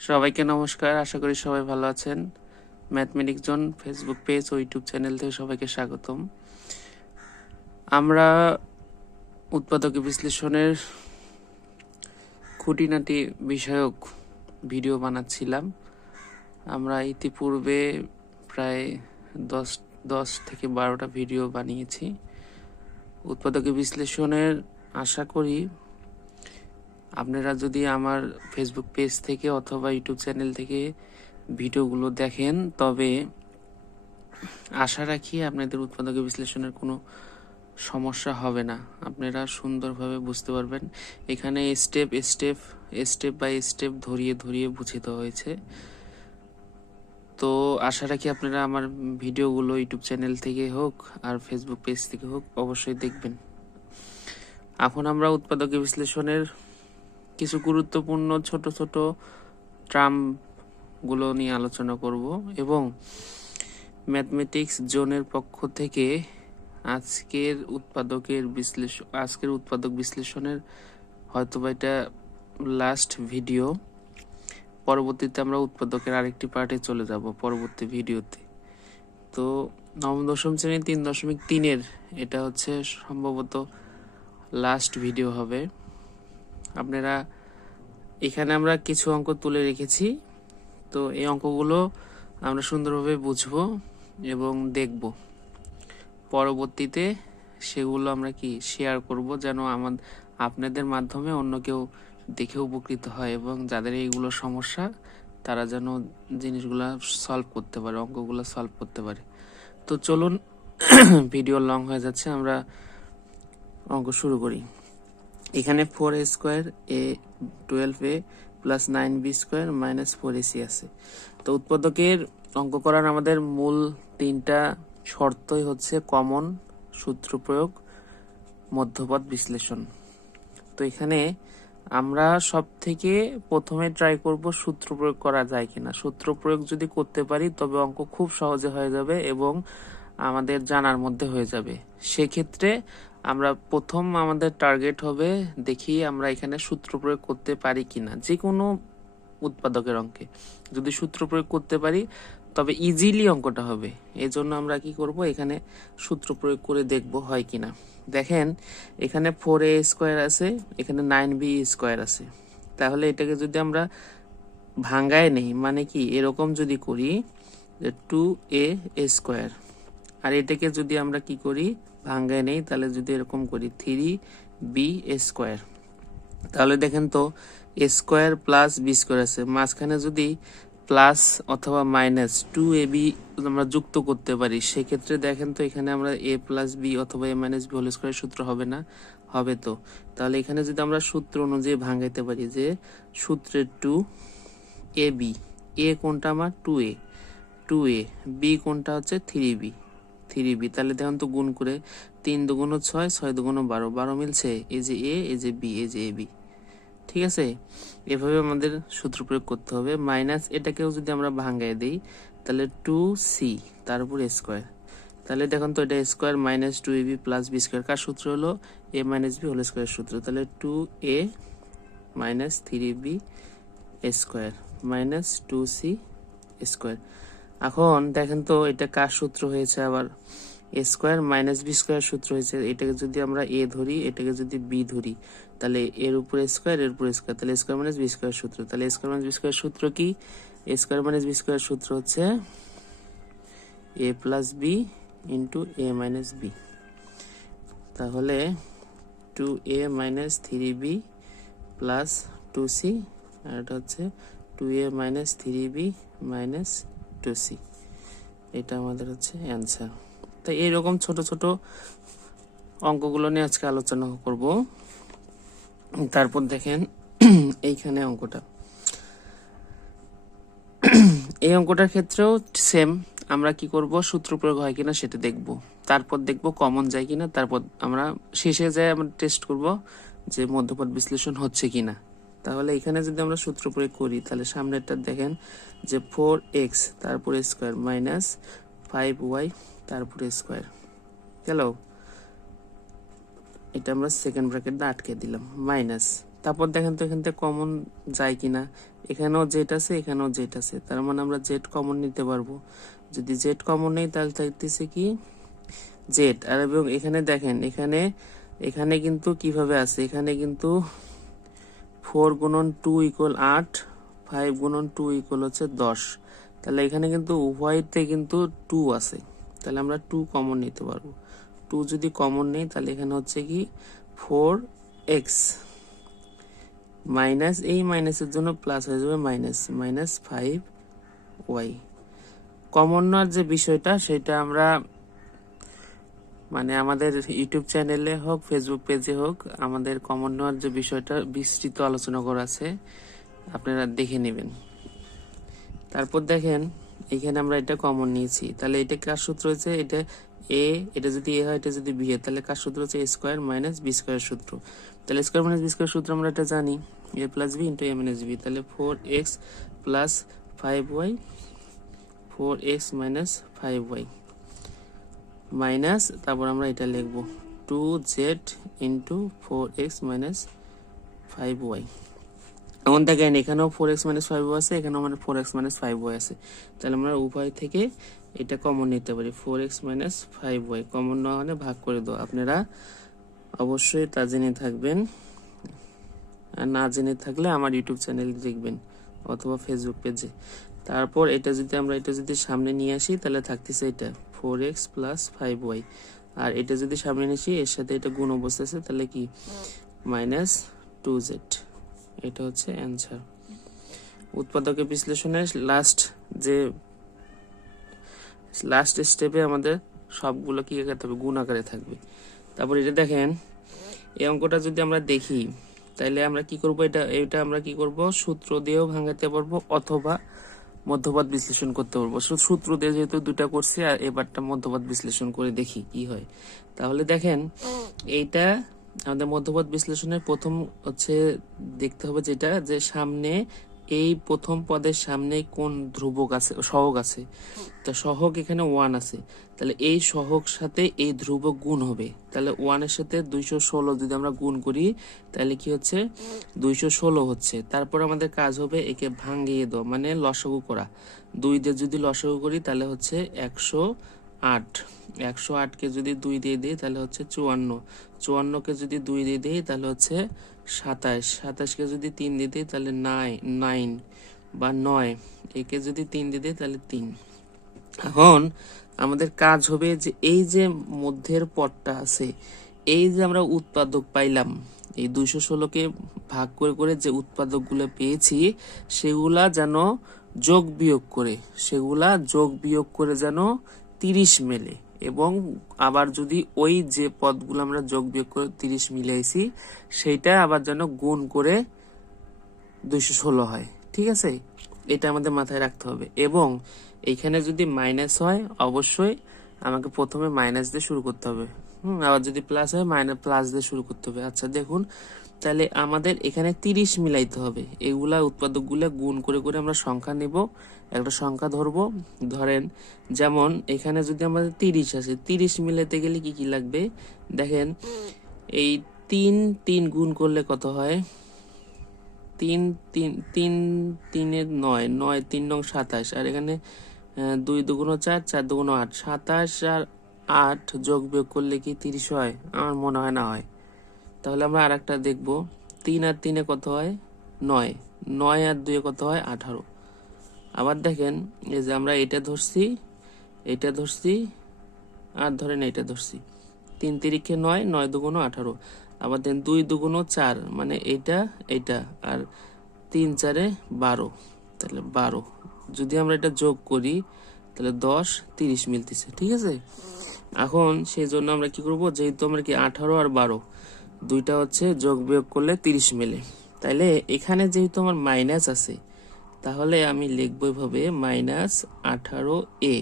সবাইকে নমস্কার, আশা করি সবাই ভালো আছেন। ম্যাথমেটিক জোন, ফেসবুক পেজ ও ইউটিউব চ্যানেল থেকে সবাইকে স্বাগতম। আমরা উৎপাদক বিশ্লেষণের খুঁটিনাটি বিষয়ক ভিডিও বানাচ্ছিলাম। আমরা ইতিপূর্বে প্রায় দশ দশ থেকে বারোটা ভিডিও বানিয়েছি। উৎপাদক বিশ্লেষণের আশা করি আপনারা যদি আমার ফেসবুক পেজ থেকে অথবা ইউটিউব চ্যানেল থেকে ভিডিওগুলো দেখেন, তবে আশা রাখি আপনাদের উৎপাদক বিশ্লেষণের কোনো সমস্যা হবে না। আপনারা সুন্দরভাবে বুঝতে পারবেন। এখানে step step step by step ধরিয়ে ধরিয়ে বুঝিত হয়েছে। তো আশা রাখি আপনারা আমার ভিডিওগুলো ইউটিউব চ্যানেল থেকে হোক আর ফেসবুক পেজ থেকে হোক অবশ্যই দেখবেন। এখন আমরা উৎপাদক বিশ্লেষণের কিছু গুরুত্বপূর্ণ ছোট ছোট ট্রামগুলো নিয়ে আলোচনা করব এবং ম্যাথমেটিক্স জোনের পক্ষ থেকে আজকের উৎপাদকের বিশ্লেষণ আজকের উৎপাদক বিশ্লেষণের হয়তো বা এটা লাস্ট ভিডিও পরবর্তীতে আমরা উৎপাদকের আরেকটি পার্টে চলে যাব পরবর্তী ভিডিওতে। তো নবম, দশম শ্রেণি তিন দশমিক তিনের এটা হচ্ছে সম্ভবত লাস্ট ভিডিও হবে। আপনারা এখানে আমরা কিছু অঙ্ক তুলে রেখেছি। তো এই অঙ্কগুলো আমরা সুন্দরভাবে বুঝব এবং দেখব। পরবর্তীতে সেগুলো আমরা কি শেয়ার করব যেন আমার আপনাদের মাধ্যমে অন্য কেউ দেখে উপকৃত হয় এবং যাদের এইগুলো সমস্যা তারা যেন জিনিসগুলো সলভ করতে পারে, অঙ্কগুলো সলভ করতে পারে। তো চলুন ভিডিও লং হয়ে যাচ্ছে, আমরা অঙ্ক শুরু করি। এখানে four A square A twelve A plus nine B square minus four AC আছে। তো উৎপাদকের অঙ্ক করার আমাদের মূল তিনটা শর্তই হচ্ছে কমন সূত্র প্রয়োগ মধ্যপথ বিশ্লেষণ। তো এখানে আমরা সব থেকে প্রথমে ট্রাই করব সূত্র প্রয়োগ করা যায় কিনা। সূত্র প্রয়োগ যদি করতে পারি, তবে অঙ্ক খুব সহজে হয়ে যাবে এবং আমাদের জানার মধ্যে হয়ে যাবে। সেক্ষেত্রে আমরা প্রথম আমাদের টার্গেট হবে দেখি আমরা এখানে সূত্র প্রয়োগ করতে পারি কি না যে কোনো উৎপাদকের অঙ্কে। যদি সূত্র প্রয়োগ করতে পারি, তবে ইজিলি অঙ্কটা হবে। এই জন্য আমরা কি করব, এখানে সূত্র প্রয়োগ করে দেখব হয় কি না দেখেন, এখানে ফোর এ স্কোয়ার আছে, এখানে নাইন বি স্কোয়ার আছে। তাহলে এটাকে যদি আমরা ভাঙ্গায় নেই মানে কি? এরকম যদি করি যে টু এ স্কোয়ার আর এটাকে যদি আমরা কি করি, ভাঙ্গায় নেই, তাহলে যদি এরকম করি থ্রি বি স্কোয়ার তাহলে দেখেন তো A square plus B square আছে। মাঝখানে যদি প্লাস অথবা মাইনাস টু এ বি আমরা যুক্ত করতে পারি, সেক্ষেত্রে দেখেন তো এখানে আমরা এ প্লাস বি অথবা A minus B whole square সূত্র হবে না, হবে তো। তাহলে এখানে যদি আমরা সূত্র অনুযায়ী ভাঙাইতে পারি যে সূত্রের টু এ বি এ কোনটা আমার two A two A B কোনটা হচ্ছে থ্রি বি থ্রি বি, তাহলে দেখুন তো গুণ করে তিন দুগুণ ছয় ছয় দুগুণ বারো বারো মিলছে। এ যে এ এ যে বি এ যে এ বি। ঠিক আছে? এভাবে আমাদের সূত্র প্রয়োগ করতে হবে। মাইনাস এটাকেও যদি আমরা ভাঙ্গায় দিই, তাহলে টু সি, তার উপর স্কোয়ার। তাহলে দেখুন তো এটা square minus two A B plus B square. কার সূত্র হলো? A minus B whole square সূত্র। তাহলে two A minus three B square, minus two C square. এখন দেখেন তো এটা কার সূত্র হয়েছে আবার? A square minus B square সূত্র হয়েছে। এটাকে যদি আমরা এ ধরি, এটাকে যদি বি ধরি, তাহলে এর উপরে স্কোয়ার এর উপরে স্কোয়ার তাহলে স্কোয়ার মাইনাস বি স্কোয়ার সূত্র। তাহলে স্কোয়ার মাইনাস বি স্কোয়ার সূত্র কি? স্কোয়ার মাইনাস বি স্কোয়ার সূত্র হচ্ছে A plus B into A minus B তাহলে two A minus three B plus two C আর এটা হচ্ছে two A minus three B minus two C এটা আমাদের হচ্ছে অ্যান্সার তো এইরকম ছোট ছোট অঙ্কগুলো নিয়ে আজকে আলোচনা করব। তারপর দেখেন এইখানে অঙ্কটা। এই অঙ্কটার ক্ষেত্রেও সেম আমরা কি করব, সূত্র প্রয়োগ হয় কিনা সেটা দেখব। তারপর দেখব কমন যায় কিনা, তারপর আমরা শেষে যায় আমরা টেস্ট করব যে মধ্যপদ বিশ্লেষণ হচ্ছে কিনা। তাহলে এখানে যদি আমরা সূত্র প্রয়োগ করি, তাহলে সামনেরটা দেখেন যে ফোর এক্স তারপরে স্কোয়ার মাইনাস ফাইভ ওয়াই তারপরে স্কোয়ার গেল এটা আমরা সেকেন্ড ব্র্যাকেটটা আটকে দিলাম মাইনাস তারপর দেখেন তো এখান থেকে কমন যায় কিনা। এখানেও জেড আছে, এখানেও জেড আছে। তার মানে আমরা জেড কমন নিতে পারব। যদি জেড কমন নেই, তাহলে থাকতেছে কি? জেড আর এবং এখানে দেখেন, এখানে এখানে কিন্তু কীভাবে আছে? এখানে কিন্তু ফোর গুণন টু ইকুয়াল আট, ফাইভ গুণন টু ইকুয়াল হচ্ছে দশ। তাহলে এখানে কিন্তু উভয়তে কিন্তু টু আছে। তাহলে আমরা টু কমন নিতে পারব। টু যদি কমন নেই, তাহলে এখানে হচ্ছে কি? ফোর এক্স মাইনাস এই মাইনাসের জন্য প্লাস হয়ে যাবে minus minus five Y. Common নেওয়ার যে বিষয়টা, সেটা আমরা মানে আমাদের ইউটিউব চ্যানেলে হোক ফেসবুক পেজে হোক, আমাদের কমন নেওয়ার যে বিষয়টা, বিস্তৃত আলোচনা করা আছে, আপনারা দেখে নেবেন। তারপর দেখেন, এখানে আমরা এটা কমন নিয়েছি। তাহলে এটা কার সূত্র হচ্ছে এটা এ এটা যদি এ হয়, এটা যদি বি হয়, তাহলে কার সূত্র হচ্ছে? A square minus B square সূত্র। তাহলে স্কোয়ার মাইনাস বি স্কোয়ার সূত্র আমরা এটা জানি। A plus B into A minus B তাহলে four X plus five Y four X minus five Y minus, তারপর আমরা এটা লিখব two Z into four X minus five Y. এখন দেখেন, এখানেও ফোর এক্স মাইনাস ফাইভ আছে, এখানেও মানে four X minus five Y আছে। তাহলে আমরা উভয় থেকে এটা কমন নিতে পারি, four X minus five Y. Common না হলে ভাগ করে দাও। আপনারা অবশ্যই তা জেনে থাকবেন। আর না জেনে থাকলে আমার ইউটিউব চ্যানেল দেখবেন, অথবা ফেসবুক পেজে তারপর এটা যদি আমরা এটা যদি সামনে নিয়ে আসি, তাহলে থাকতেছে এটা four X plus five Y আর এটা যদি সামনে নিয়ে আসি, এর সাথে এটা গুণ অবস্থা আছে, তাহলে কি? মাইনাস টু জেড এটা হচ্ছে অ্যান্সার উৎপাদকের বিশ্লেষণের লাস্ট যে লাস্ট স্টেপে আমাদের সবগুলো কি করতে হবে গুণ আকারে থাকবে। তারপর এটা দেখেন, এই অঙ্কটা যদি আমরা দেখি তাহলে আমরা কি করব? এটা এটা আমরা কি করব? সূত্র দিয়েও ভাঙাতে পারব, অথবা মধ্যপদ বিশ্লেষণ করতে পারব সূত্র দিয়ে যেহেতু দুটা করছি, আর এবারটা মধ্যপাত বিশ্লেষণ করে দেখি কি হয়। তাহলে দেখেন, এইটা আমাদের মধ্যপাত বিশ্লেষণের প্রথম হচ্ছে দেখতে হবে যেটা, যে সামনে এই প্রথম পদের সামনে কোন ধ্রুবক আছে? সহগ আছে। তা সহগ এখানে ওয়ান আছে। তাহলে এই সহগ সাথে এই ধ্রুবক গুণ হবে। তাহলে ওয়ানের সাথে দুইশো ষোলো যদি আমরা গুণ করি, তাহলে কি হচ্ছে? দুইশো ষোলো হচ্ছে। তারপর আমাদের কাজ হবে একে ভাঙিয়ে দাও মানে লসাগু করা। দুই দিয়ে যদি লসাগু করি, তাহলে হচ্ছে একশো আট। একশো আটকে যদি দুই দিয়ে দিই তাহলে হচ্ছে চুয়ান্ন। চুয়ান্নকে যদি দুই দিয়ে দিই তাহলে হচ্ছে সাতাশ। সাতাশকে যদি তিন দিয়ে দিই তাহলে নাই নাইন বা নয়। একে যদি তিন দিয়ে দিই তাহলে তিন। এখন আমাদের কাজ হবে যে এই যে মধ্যের পদটা আছে, এই যে আমরা উৎপাদক পাইলাম, এই দুইশো ষোলোকে ভাগ করে করে যে উৎপাদকগুলো পেয়েছি, সেগুলা যেন যোগ বিয়োগ করে। সেগুলা যোগ বিয়োগ করে যেন তিরিশ মেলে। এবং আবার যদি ওই যে পদগুলো আমরা যোগ বিয়োগ করে তিরিশ মিলাইছি, সেইটা আবার যেন গুণ করে দুইশো ষোলো হয়। ঠিক আছে? এটা আমাদের মাথায় রাখতে হবে। এবং এইখানে যদি মাইনাস হয়, অবশ্যই আমাকে প্রথমে মাইনাস দিয়ে শুরু করতে হবে। হুম, আবার যদি প্লাস হয় মাইনাস প্লাস দিয়ে শুরু করতে হবে। আচ্ছা দেখুন, তাহলে আমাদের এখানে তিরিশ মিলাইতে হবে। এগুলা উৎপাদকগুলা গুণ করে করে আমরা সংখ্যা নেব, একটা সংখ্যা ধরবো। ধরেন, যেমন এখানে যদি আমাদের তিরিশ আছে তিরিশ মিলাইতে গেলে কি কি লাগবে? দেখেন, এই তিন তিন গুণ করলে কত হয়? তিন তিন তিন, তিনের নয় নয়, তিন নং সাতাশ। আর এখানে দুই দুগুণ চার চার দুগুণ আট, সাতাশ আর আট যোগ বিয়োগ করলে কি তিরিশ হয়? আমার মনে হয় না হয়। তাহলে আমরা আর একটা দেখব। তিন আর তিনে কত হয়? নয়। নয় আর দুয়ে কত হয়? আঠারো। আবার দেখেন, এই যে আমরা এটা ধরছি এটা ধরছি, আর ধরেন এটা ধরছি। তিন তিরিখে নয় নয় দুগুণ আঠারো। আবার দেন দুই দুগুণ চার মানে এইটা এইটা আর তিন চারে বারো। তাহলে বারো। যদি আমরা এটা যোগ করি, তাহলে দশ তিরিশ মিলতেছে, ঠিক আছে? এখন সেই জন্য আমরা কি করব, যেহেতু আমরা কি আঠারো আর বারো, দুইটা হচ্ছে যোগ বিয়োগ করলে তিরিশ মিলে। তাইলে এখানে যেহেতু আমার মাইনাস আছে, তাহলে আমি লিখব এভাবে, মাইনাস আঠারো এ।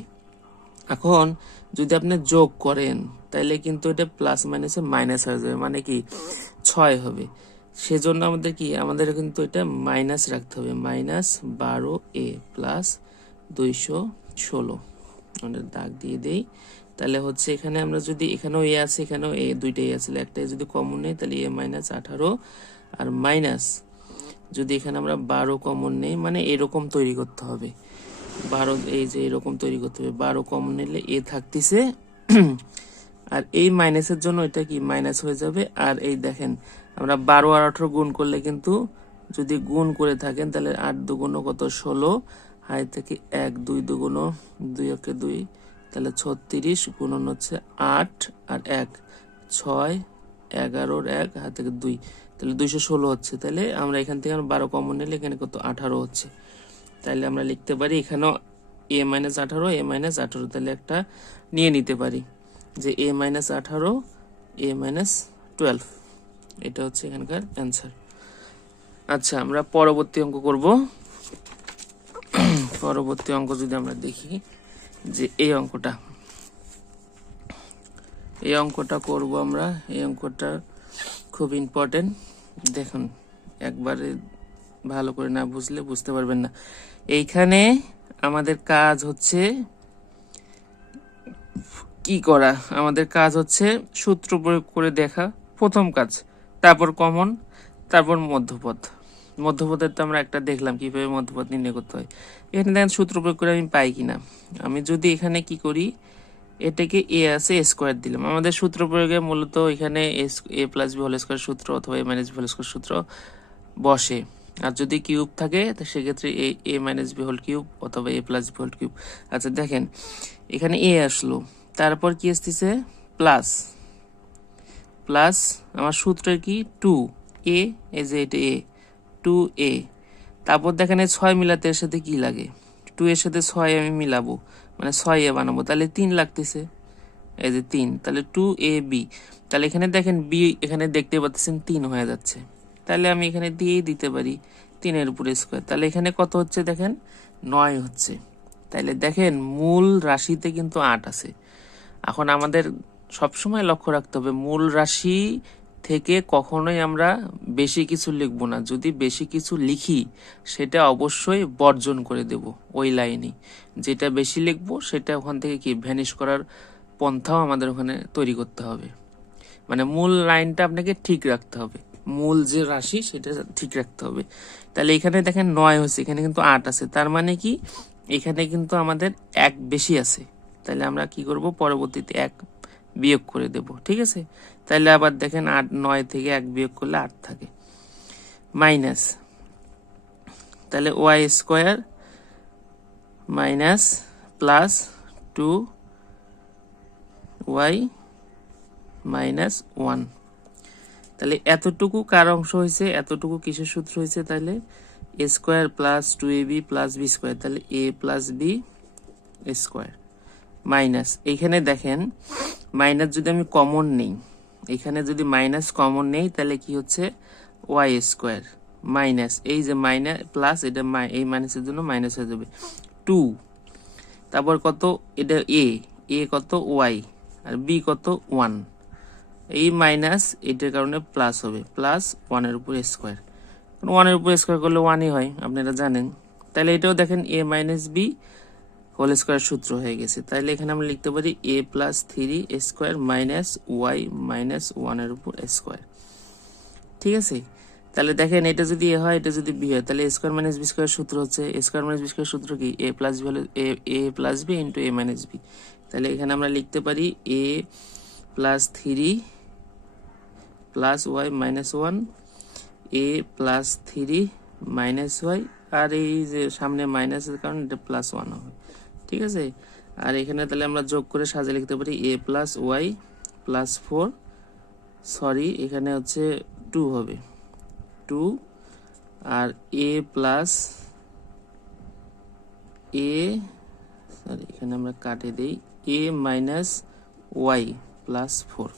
এখন যদি আপনি যোগ করেন তাহলে কিন্তু এটা প্লাস মাইনাসে মাইনাস হয়ে যাবে মানে কি, ছয় হবে। সেজন্য আমাদের কি, আমাদের কিন্তু এটা মাইনাস রাখতে হবে। মাইনাস বারো এ প্লাস দুইশো ষোলো। আমাদের দাগ দিয়ে দেই। তাহলে হচ্ছে এখানে আমরা যদি, এখানেও এ আছে, এখানেও এ দুইটাই আছে। একটা যদি কমন নেই, তাহলে এ মাইনাস আঠারো। আর মাইনাস যদি এখানে আমরা বারো কমন নেই মানে এরকম তৈরি করতে হবে। বারো, এই যে এরকম তৈরি করতে হবে। বারো কমন নিলে এ থাকতেছে। আর এই মাইনাসের জন্য এটা কি মাইনাস হয়ে যাবে? আর এই দেখেন, আমরা বারো আর আঠারো গুণ করলে কিন্তু যদি গুণ করে থাকেন, তাহলে আট দুগুণ কত? ষোলো। হাই থেকে এক, দুই দুগুণ দুই একে দুই, তাহলে ছত্রিশ গুণন হচ্ছে আট আর এক, ছয় এগারোর এক হাত থেকে দুই, তাহলে দুইশো ষোলো হচ্ছে। তাহলে আমরা এখান থেকে আমরা বারো কমন নিলে এখানে কত? আঠারো হচ্ছে। তাহলে আমরা লিখতে পারি এখানেও এ মাইনাস আঠারো, এ মাইনাস আঠারো, তাহলে একটা নিয়ে নিতে পারি। যে এ মাইনাস আঠারো এ মাইনাস টুয়েলভ এটা হচ্ছে এখানকার অ্যান্সার আচ্ছা আমরা পরবর্তী অঙ্ক করব। পরবর্তী অঙ্ক যদি আমরা দেখি যে এই অঙ্কটা। এই অঙ্কটা করব আমরা। এই অঙ্কটা খুব ইম্পর্টেন্ট দেখুন, একবারে ভালো করে না বুঝলে বুঝতে পারবেন না। এইখানে আমাদের কাজ হচ্ছে কি করা? আমাদের কাজ হচ্ছে সূত্র প্রয়োগ করে দেখা। প্রথম কাজ, তারপর কমন, তারপর মধ্যপথ। মধ্যপথের তো আমরা একটা দেখলাম কীভাবে মধ্যপথ নির্ণয় করতে হয়। এখানে দেখেন সূত্র প্রয়োগ করে আমি পাই কিনা। আমি যদি এখানে কি করি, এটাকে এ আছে এ স্কোয়ার দিলাম। আমাদের সূত্র প্রয়োগে মূলত এখানে S a plus b whole square সূত্র অথবা a minus b whole square সূত্র বসে। আর যদি কিউব থাকে, তো সেক্ষেত্রে a a minus b whole cube অথবা a plus b whole cube আচ্ছা দেখেন, এখানে এ আসলো। তারপর কি আসতেছে? প্লাস। প্লাস আমার সূত্রের কি? টু। এ যে এটা এ। Two A. তারপর দেখেন এই ছয় মিলাতে এর সাথে কি লাগে? টু এর সাথে ছয় আমি মিলাবো। মানে ছয় এ বানাবো। তাহলে তিন লাগতেছে। এই যে তিন। তাহলে টু এ বি। তাহলে এখানে দেখেন বি, এখানে দেখতে পাচ্ছেন তিন হয়ে যাচ্ছে। তাহলে আমি এখানে দিয়েই দিতে পারি তিনের উপরে স্কোয়ার। তাহলে এখানে কত হচ্ছে দেখেন? নয় হচ্ছে। তাহলে দেখেন মূল রাশিতে কিন্তু আট আছে। এখন আমাদের সবসময় লক্ষ্য রাখতে হবে, মূল রাশি থেকে কখনোই আমরা বেশি কিছু লিখব না। যদি বেশি কিছু লিখি, সেটা অবশ্যই বর্জন করে দেব ওই লাইনে। যেটা বেশি লিখব, সেটা ওখান থেকে কি ভ্যানিশ করার পন্থাও আমাদের ওখানে তৈরি করতে হবে। মানে মূল লাইনটা আপনাকে ঠিক রাখতে হবে। মূল যে রাশি, সেটা ঠিক রাখতে হবে। তাহলে এখানে দেখেন নয় হচ্ছে এখানে কিন্তু আট আছে। তার মানে কি? এখানে কিন্তু আমাদের এক বেশি আছে। তাহলে আমরা কি করব? পরবর্তীতে এক বিয়োগ করে দেব, ঠিক আছে? তাহলে আবার দেখেন আট, নয় থেকে এক বিয়োগ করলে আট থাকে। মাইনাস, তাহলে y square minus plus two y minus one. তাহলে এতটুকু কার অংশ হয়েছে? এতটুকু কিসের সূত্র হয়েছে তাহলে? A square plus two a b plus b square, তাহলে a plus b square. Minus. এইখানে দেখেন, মাইনাস যদি আমি কমন নেই, এখানে যদি মাইনাস কমন নেই, তাহলে কি হচ্ছে? ওয়াই স্কোয়ার মাইনাস, এই যে মাইনাস প্লাস এটা এই মাইনাসের জন্য মাইনাস হয়ে যাবে। টু তারপর কত? এটা এ এ কত? ওয়াই আর বি কত? ওয়ান এই মাইনাস এটার কারণে প্লাস হবে প্লাস ওয়ানের উপর স্কোয়ার ওয়ানের উপর স্কোয়ার করলে ওয়ানই হয়, আপনারা জানেন। তাহলে এটাও দেখেন a minus b whole square সূত্র হয়ে গেছে। তাহলে এখানে আমরা লিখতে পারি a plus three square minus y minus ওয়ানের উপর স্কোয়ার ঠিক আছে? তাহলে দেখেন এটা যদি এ হয়, এটা যদি বি হয় তাহলে স্কোয়ার মাইনাস বি স্কোয়ার সূত্র হচ্ছে স্কোয়ার মাইনাস বি স্কোয়ার সূত্র কি? এ প্লাস বি হলে a a plus b into a minus b তাহলে এখানে আমরা লিখতে পারি a plus three plus y minus one a plus three minus y আর এই যে সামনে মাইনাসের কারণে এটা প্লাস ওয়ান হবে। ঠিক আছে? আর এখানে তাহলে আমরা যোগ করে সাজে লিখতে পারি a plus y plus four sorry এখানে হচ্ছে টু হবে। টু আর এ প্লাস এ সরি এখানে আমরা কাটে দিই। A minus y plus four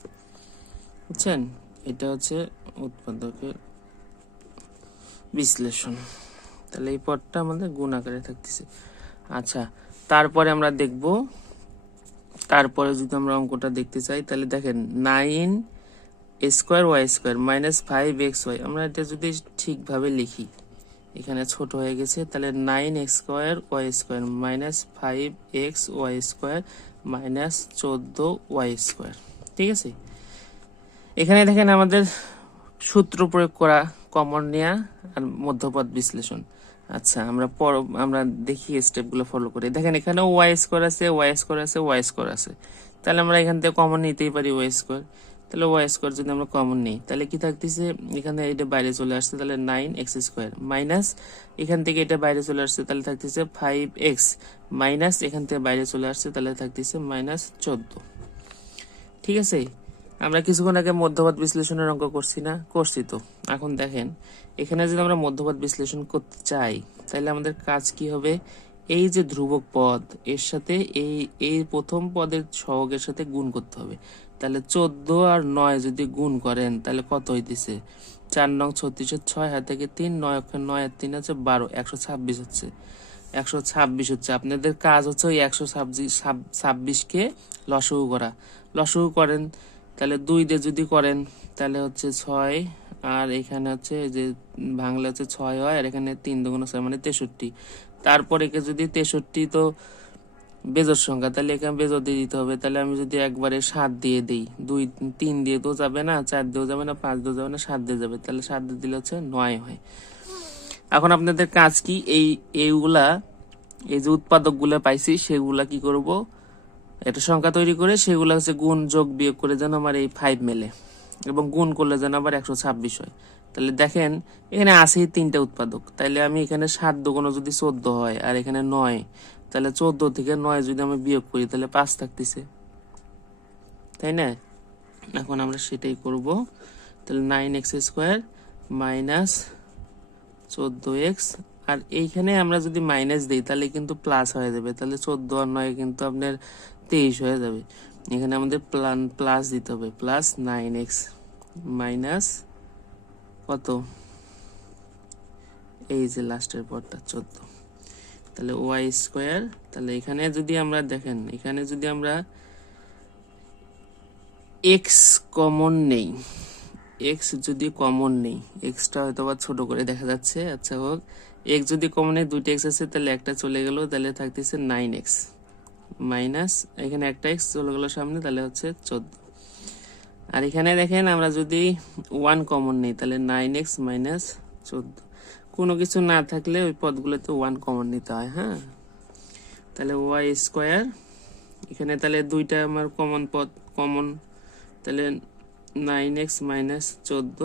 বুঝছেন? এটা হচ্ছে উৎপাদকের বিশ্লেষণ। তাহলে এই পদটা আমাদের গুণ আকারে থাকতেছে। আচ্ছা তারপরে আমরা দেখব। তারপরে যদি আমরা অঙ্কটা দেখতে চাই, তাহলে দেখেন nine square y square minus five x y. আমরা এটা যদি ঠিকভাবে লিখি, এখানে ছোট হয়ে গেছে, তাহলে nine x square y square minus five x y square minus চোদ্দ ওয়াই স্কোয়ার। ঠিক আছে? এখানে দেখেন আমাদের সূত্র প্রয়োগ করা কমন নেয়া আর মধ্যপদ বিশ্লেষণ। আচ্ছা আমরা পর আমরা দেখি স্টেপগুলো ফলো করি। দেখেন, এখানে ওয়াই স্কোয়ার আছে ওয়াই স্কোয়ার আছে ওয়াই স্কোয়ার আছে। তাহলে আমরা এখান থেকে কমন নিতেই পারি ওয়াই স্কোয়ার তাহলে ওয়াই স্কোয়ার যদি আমরা কমন নিই, তাহলে কি থাকতেছে? এখানে এটা বাইরে চলে আসছে, তাহলে নাইন এক্স স্কোয়ার মাইনাস এখান থেকে এটা বাইরে চলে আসছে, তাহলে থাকতেছে ফাইভ এক্স মাইনাস এখান থেকে বাইরে চলে আসছে, তাহলে থাকতেছে মাইনাস চোদ্দ। ঠিক আছে? আমরা কিছুক্ষণ আগে মধ্যপদ বিশ্লেষণের অঙ্ক করছি না? করছি তো। এখন দেখেন, এখানে যদি আমরা মধ্যপদ বিশ্লেষণ করতে চাই, তাহলে আমাদের কাজ কি হবে? এই যে ধ্রুবক পদ, এর সাথে এই এই প্রথম পদের সহগের সাথে গুণ করতে হবে। তাহলে চোদ্দ আর নয় যদি গুণ করেন, তাহলে কত হইতেছে? চার নং ছত্রিশের ছয় হাত থেকে তিন, নয় অক্ষর নয় আর তিন হচ্ছে বারো, একশো ছাব্বিশ হচ্ছে। একশো ছাব্বিশ হচ্ছে। আপনাদের কাজ হচ্ছে ওই একশো ছাব্বিশ ছাব্বিশকে লসগু করা। লসগু করেন তাহলে দুই দিয়ে যদি করেন, তাহলে হচ্ছে ছয়, আর এখানে হচ্ছে যে ভাঙলে হচ্ছে ছয় হয়, আর এখানে তিন দুগুণ ছয় মানে তেষট্টি। তারপর একে যদি তেষট্টি তো বেজোর সংখ্যা, তাহলে এখানে বেজর দিয়ে দিতে হবে। তাহলে আমি যদি একবারে সাত দিয়ে দিই, দুই, তিন দিয়ে তো যাবে না, চার দিয়েও যাবে না, পাঁচ দিয়েও যাবে না, সাত দিয়ে যাবে। তাহলে সাত দিয়ে দিলে হচ্ছে নয় হয়। এখন আপনাদের কাজ কি? এই, এইগুলা, এই যে উৎপাদকগুলো পাইছি, সেগুলা কি করব? একটা সংখ্যা তৈরি করে সেগুলো হচ্ছে গুণ যোগ বিয়োগ করে যেন আমার এই ফাইভ মেলে এবং গুণ করলে যেন আবার একশো ছাব্বিশ হয়। তাহলে দেখেন, এখানে আছে তিনটা উৎপাদক। তাহলে আমি এখানে সাত দুগুণ যদি চোদ্দ হয় আর এখানে নয়, তাহলে চোদ্দ থেকে নয় যদি আমি বিয়োগ করি, তাহলে পাঁচ থাকতেছে। তাই না? এখন আমরা সেটাই করব। তাহলে নাইন এক্স স্কোয়ার মাইনাস চোদ্দ এক্স আর এইখানে আমরা যদি মাইনাস দিই, তাহলে কিন্তু প্লাস হয়ে যাবে। তাহলে চোদ্দ আর নয় কিন্তু আপনার তেইশ হয়ে যাবে। এখানে আমাদের প্লান প্লাস দিতে হবে। প্লাস নাইন এক্স মাইনাস কত? এই যে লাস্টের পরটা চোদ্দ। তাহলে ওয়াই স্কোয়ার তাহলে এখানে যদি আমরা দেখেন, এখানে যদি আমরা এক্স কমন নেই এক্স যদি কমন নেই এক্সটা হয়তো বা ছোট করে দেখা যাচ্ছে। আচ্ছা হোক এক্স যদি কমন নেই, দুইটা এক্স আছে, তাহলে একটা চলে গেল, তাহলে থাকতেছে নাইন এক্স মাইনাস, এখানে একটা এক্স চলে গেল সামনে, তাহলে হচ্ছে চোদ্দ। আর এখানে দেখেন আমরা যদি ওয়ান কমন নেই, তাহলে নাইন এক্স মাইনাস চোদ্দ। কোনো কিছু না থাকলে ওই পদগুলোতে ওয়ান কমন নিতে হয় হ্যাঁ? তাহলে ওয়াই স্কোয়ার এখানে তাহলে দুইটা আমার কমন পদ কমন তাহলে নাইন এক্স মাইনাস চোদ্দ।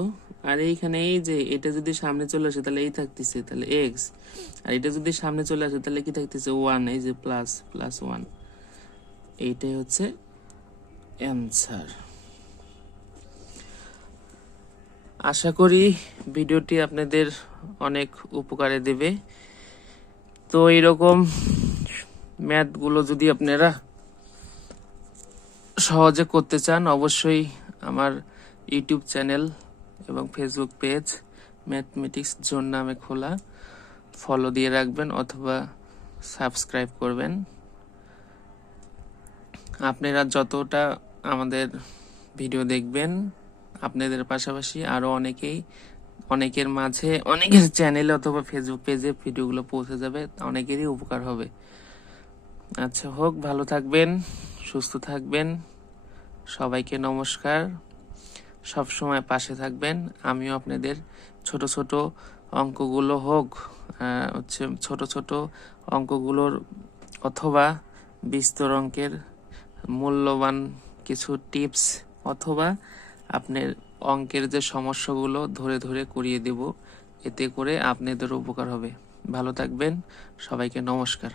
আর এইখানে এই যে এটা যদি সামনে চলে আসে, তাহলে এই থাকতেছে, তাহলে এক্স আর এটা যদি সামনে চলে আসে, তাহলে কি থাকতেছে ওয়ান এই যে প্লাস প্লাস ওয়ান এইটাই হচ্ছে অ্যান্সার আশা করি ভিডিওটি আপনাদের অনেক উপকারে দেবে। তো এইরকম ম্যাথগুলো যদি আপনারা সহজে করতে চান, অবশ্যই আমার ইউটিউব চ্যানেল এবং ফেসবুক পেজ ম্যাথমেটিক্স জোন নামে খোলা। ফলো দিয়ে রাখবেন অথবা সাবস্ক্রাইব করবেন। আপনারা যতটা আমাদের ভিডিও দেখবেন, আপনাদের পাশাপাশি আরও অনেকেই, অনেকের মাঝে, অনেকের চ্যানেলে অথবা ফেসবুক পেজে ভিডিওগুলো পৌঁছে যাবে, অনেকেরই উপকার হবে। আচ্ছা হোক, ভালো থাকবেন, সুস্থ থাকবেন, সবাইকে নমস্কার সব সময় পাশে থাকবেন। আমিও আপনাদের ছোট ছোট অঙ্কগুলো হোক হচ্ছে ছোট ছোট অঙ্কগুলোর অথবা বিস্তর অঙ্কের মূল্যবান কিছু টিপস অথবা আপনার অঙ্কের যে সমস্যাগুলো ধরে ধরে করিয়ে দেব, এতে করে আপনাদের উপকার হবে। ভালো থাকবেন, সবাইকে নমস্কার।